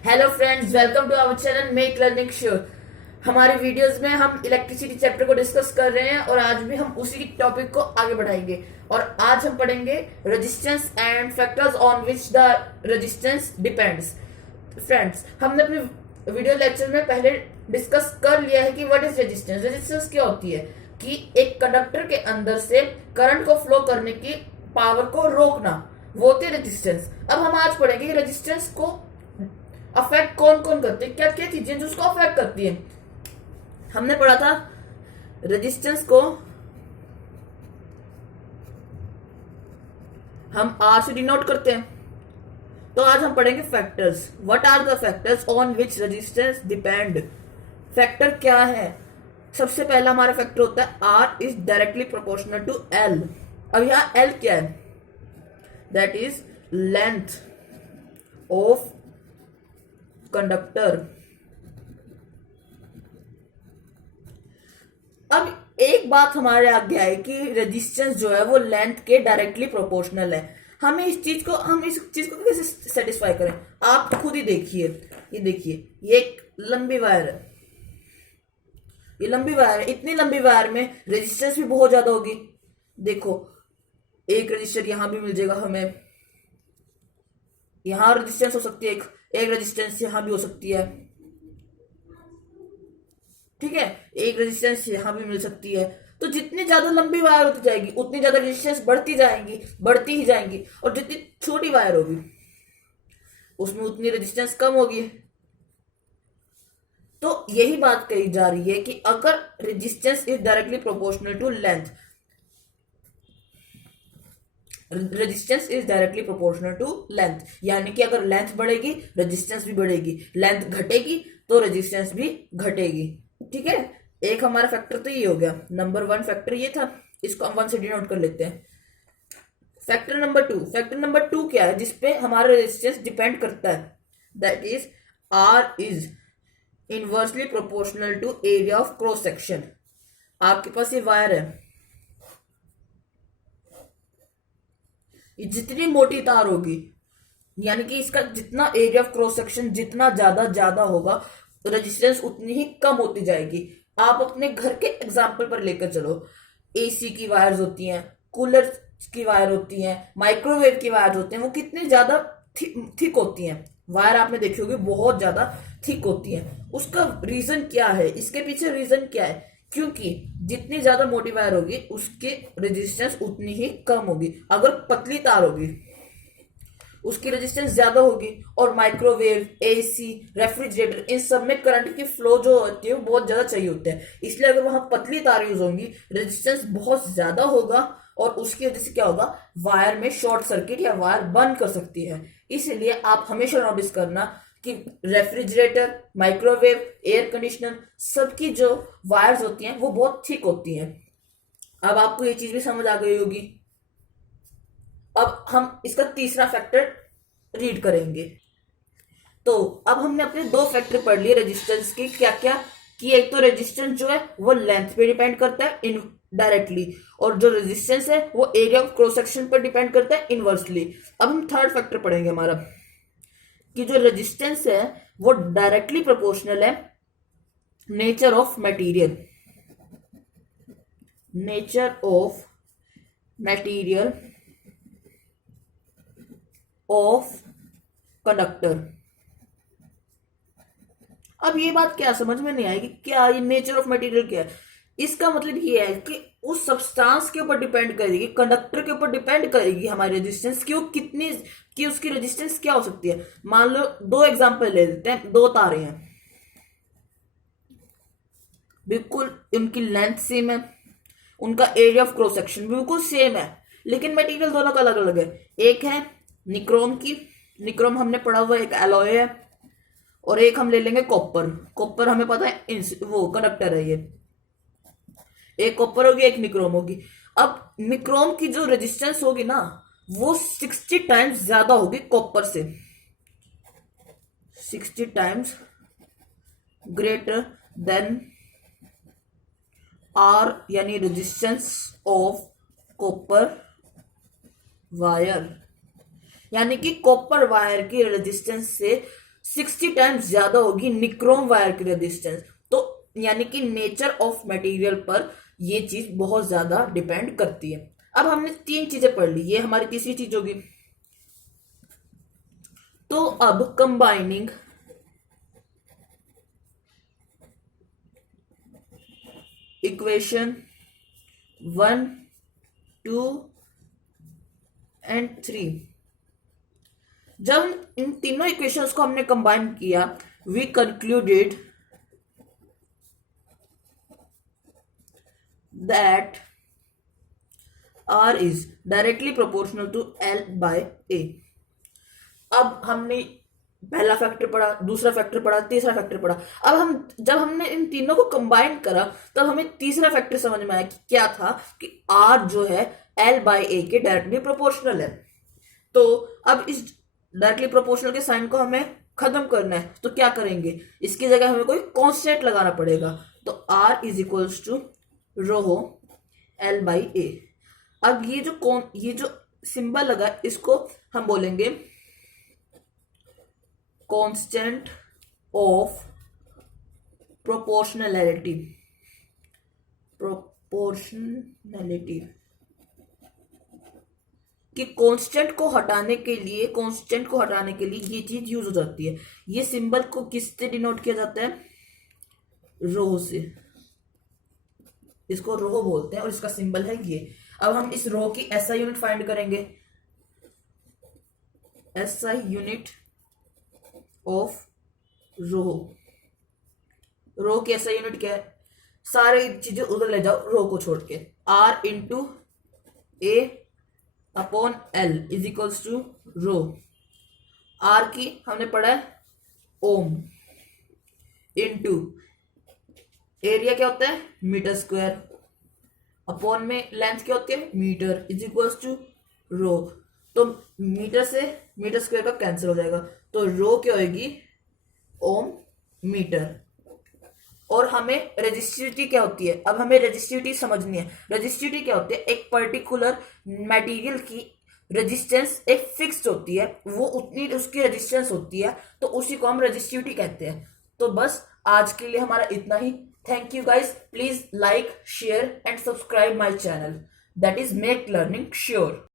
Hello friends, welcome to our channel make learning sure. हमारे videos में हम electricity chapter को डिस्कस कर रहे हैं और आज भी हम उसी टॉपिक को आगे बढ़ाएंगे। और आज हम पढ़ेंगे resistance and factors on which the resistance depends. Friends, हमने अपने वीडियो लेक्चर में पहले डिस्कस कर लिया है कि व्हाट इज रेजिस्टेंस। रेजिस्टेंस क्या होती है कि एक कंडक्टर के अंदर से करंट को फ्लो करने की पावर को रोकना, वो होती है रेजिस्टेंस। अब हम आज पढ़ेंगे कि रेजिस्टेंस को अफेक्ट कौन कौन करते हैं, क्या क्या चीजें जो उसको अफेक्ट करती है। हमने पढ़ा था रेजिस्टेंस को हम आर से डिनोट करते हैं, तो आज हम पढ़ेंगे factors. What are the factors on which resistance depend. Factor क्या है? सबसे पहला हमारा फैक्टर होता है R is directly proportional to L. अब यहां एल क्या है? That is length of conductor. अब एक बात हमारे आगे आई कि रेजिस्टेंस जो है वो लेंथ के डायरेक्टली प्रोपोर्शनल है। हम इस चीज को कैसे सेटिस्फाई करें? आप खुद ही देखिए, ये देखिए, ये एक लंबी वायर है, ये लंबी वायर है। इतनी लंबी वायर में रेजिस्टेंस भी बहुत ज्यादा होगी। देखो, एक रजिस्टर यहां भी मिल जाएगा हमें, यहां रेजिस्टेंस हो सकती है, एक रेजिस्टेंस यहां भी हो सकती है, ठीक है, एक रेजिस्टेंस यहां भी मिल सकती है। तो जितनी ज्यादा लंबी वायर होती जाएगी उतनी ज्यादा रेजिस्टेंस बढ़ती ही जाएंगी, और जितनी छोटी वायर होगी उसमें उतनी रेजिस्टेंस कम होगी। तो यही बात कही जा रही है कि अगर resistance is directly proportional to length, resistance is directly proportional to length, यानी कि अगर लेंथ बढ़ेगी रेजिस्टेंस भी बढ़ेगी, लेंथ घटेगी तो रेजिस्टेंस भी घटेगी। ठीक है, एक हमारा फैक्टर तो ये हो गया, नंबर वन फैक्टर ये था, इसको हम वन से डिनोट कर लेते हैं। फैक्टर नंबर टू क्या है जिसपे हमारा रेजिस्टेंस डिपेंड करता है? That is R is inversely proportional to area of cross section. आपके पास ये वायर है, जितनी मोटी तार होगी यानी कि इसका जितना एरिया ऑफ क्रॉस सेक्शन जितना ज्यादा होगा, रेजिस्टेंस उतनी ही कम होती जाएगी। आप अपने घर के एग्जाम्पल पर लेकर चलो, एसी की वायर्स होती हैं, कूलर की वायर होती हैं, माइक्रोवेव की वायर होती हैं, वो कितनी ज्यादा थिक होती हैं। वायर आपने देखी होगी बहुत ज्यादा थिक होती है। उसका रीजन क्या है? इसके पीछे रीजन क्या है? क्योंकि जितनी ज्यादा मोटी वायर होगी उसके रेजिस्टेंस उतनी ही कम होगी। अगर पतली तार होगी उसकी रेजिस्टेंस ज्यादा होगी। और माइक्रोवेव, एसी, रेफ्रिजरेटर, इन सब में करंट की फ्लो जो होती है वो बहुत ज्यादा चाहिए होते हैं, इसलिए अगर वहां पतली तार यूज होंगी रेजिस्टेंस बहुत ज्यादा होगा, और उसकी वजह से क्या होगा? वायर में शॉर्ट सर्किट या वायर बर्न कर सकती है। इसलिए आप हमेशा नोटिस करना कि रेफ्रिजरेटर, माइक्रोवेव, एयर कंडीशनर, सबकी जो वायर्स होती हैं वो बहुत थिक होती हैं। अब आपको ये चीज भी समझ आ गई होगी। अब हम इसका तीसरा फैक्टर रीड करेंगे। तो अब हमने अपने दो फैक्टर पढ़ लिए रेजिस्टेंस के, क्या क्या कि एक तो रेजिस्टेंस जो है वो लेंथ पे डिपेंड करता है इनडायरेक्टली, और जो रेजिस्टेंस है वो एरिया ऑफ क्रॉस सेक्शन पर डिपेंड करता है इनवर्सली। अब हम थर्ड फैक्टर पढ़ेंगे हमारा, कि जो रेजिस्टेंस है वो डायरेक्टली प्रोपोर्शनल है nature of material, of conductor. अब ये बात क्या समझ में नहीं आएगी, क्या ये नेचर ऑफ मटेरियल क्या है? इसका मतलब ये है कि उस सब्सटेंस के ऊपर डिपेंड करेगी, कंडक्टर के ऊपर डिपेंड करेगी हमारी रेजिस्टेंस कि वो कितनी, कि उसकी रेजिस्टेंस क्या हो सकती है। मान लो दो एग्जांपल ले लेते हैं, दो तारे हैं, बिल्कुल उनकी लेंथ सेम है, उनका एरिया ऑफ क्रॉस सेक्शन बिल्कुल सेम है, लेकिन मटेरियल दोनों का अलग अलग है। एक है निक्रोम की, निक्रोम हमने पढ़ा हुआ एक एलॉय है, और एक हम ले लेंगे कॉपर हमें पता है वो कंडक्टर है। ये एक कॉपर होगी, एक निक्रोम होगी। अब निक्रोम की जो रेजिस्टेंस होगी ना वो 60 टाइम्स ज्यादा होगी कॉपर से, 60 टाइम्स ग्रेटर देन आर, यानी रेजिस्टेंस ऑफ कॉपर वायर, यानी कि कॉपर वायर की रेजिस्टेंस से 60 टाइम्स ज्यादा होगी निक्रोम वायर की रेजिस्टेंस। तो यानी कि नेचर ऑफ मटेरियल पर ये चीज बहुत ज्यादा डिपेंड करती है। अब हमने 3 चीजें पढ़ ली, ये हमारी तीसरी चीज होगी। तो अब कंबाइनिंग इक्वेशन 1, 2 एंड 3, जब इन तीनों इक्वेशंस को हमने कंबाइन किया, we concluded that R is directly proportional to L by A। अब हमने पहला फैक्टर पढ़ा, दूसरा फैक्टर पढ़ा, तीसरा फैक्टर पढ़ा। अब हम जब हमने इन तीनों को कंबाइन करा तब हमें तीसरा फैक्टर समझ में आया कि क्या था कि R जो है L by A के डायरेक्टली प्रोपोर्शनल है। तो अब इस डायरेक्टली प्रोपोर्शनल के साइन को हमें खत्म करना है, तो क्या करेंगे, इसकी जगह हमें कोई कांस्टेंट लगाना पड़ेगा। तो R is equals to rho L by A। अब ये जो सिंबल लगा इसको हम बोलेंगे कांस्टेंट ऑफ प्रोपोर्शनैलिटी। कि कांस्टेंट को हटाने के लिए ये चीज यूज हो जाती है। ये सिंबल को किससे डिनोट किया जाता है, रो से। इसको रो बोलते हैं और इसका सिंबल है ये। अब हम इस रो की एसआई यूनिट फाइंड करेंगे। एसआई यूनिट ऑफ रो की एसआई यूनिट क्या है, सारे चीजें उधर ले जाओ रो को छोड़ के। R into A upon L is equals to rho. R की हमने पढ़ा है ओम, इंटू एरिया क्या होता है मीटर स्क्वायर, अपॉन में लेंथ क्या होती है मीटर, इज इक्वल्स टू रो। तो मीटर से मीटर स्क्वायर का कैंसिल हो जाएगा, तो रो क्या होगी ओम मीटर। और हमें रेजिस्टिविटी क्या होती है, अब हमें रेजिस्टिविटी समझनी है। रेजिस्टिविटी क्या होती है, एक पर्टिकुलर मटेरियल की रेजिस्टेंस एक फिक्स्ड होती है, वो उतनी उसकी रेजिस्टेंस होती है, तो उसी को हम रेजिस्टिविटी कहते हैं। तो बस आज के लिए हमारा इतना ही। Thank you guys. Please like, share and subscribe my channel. That is make learning sure.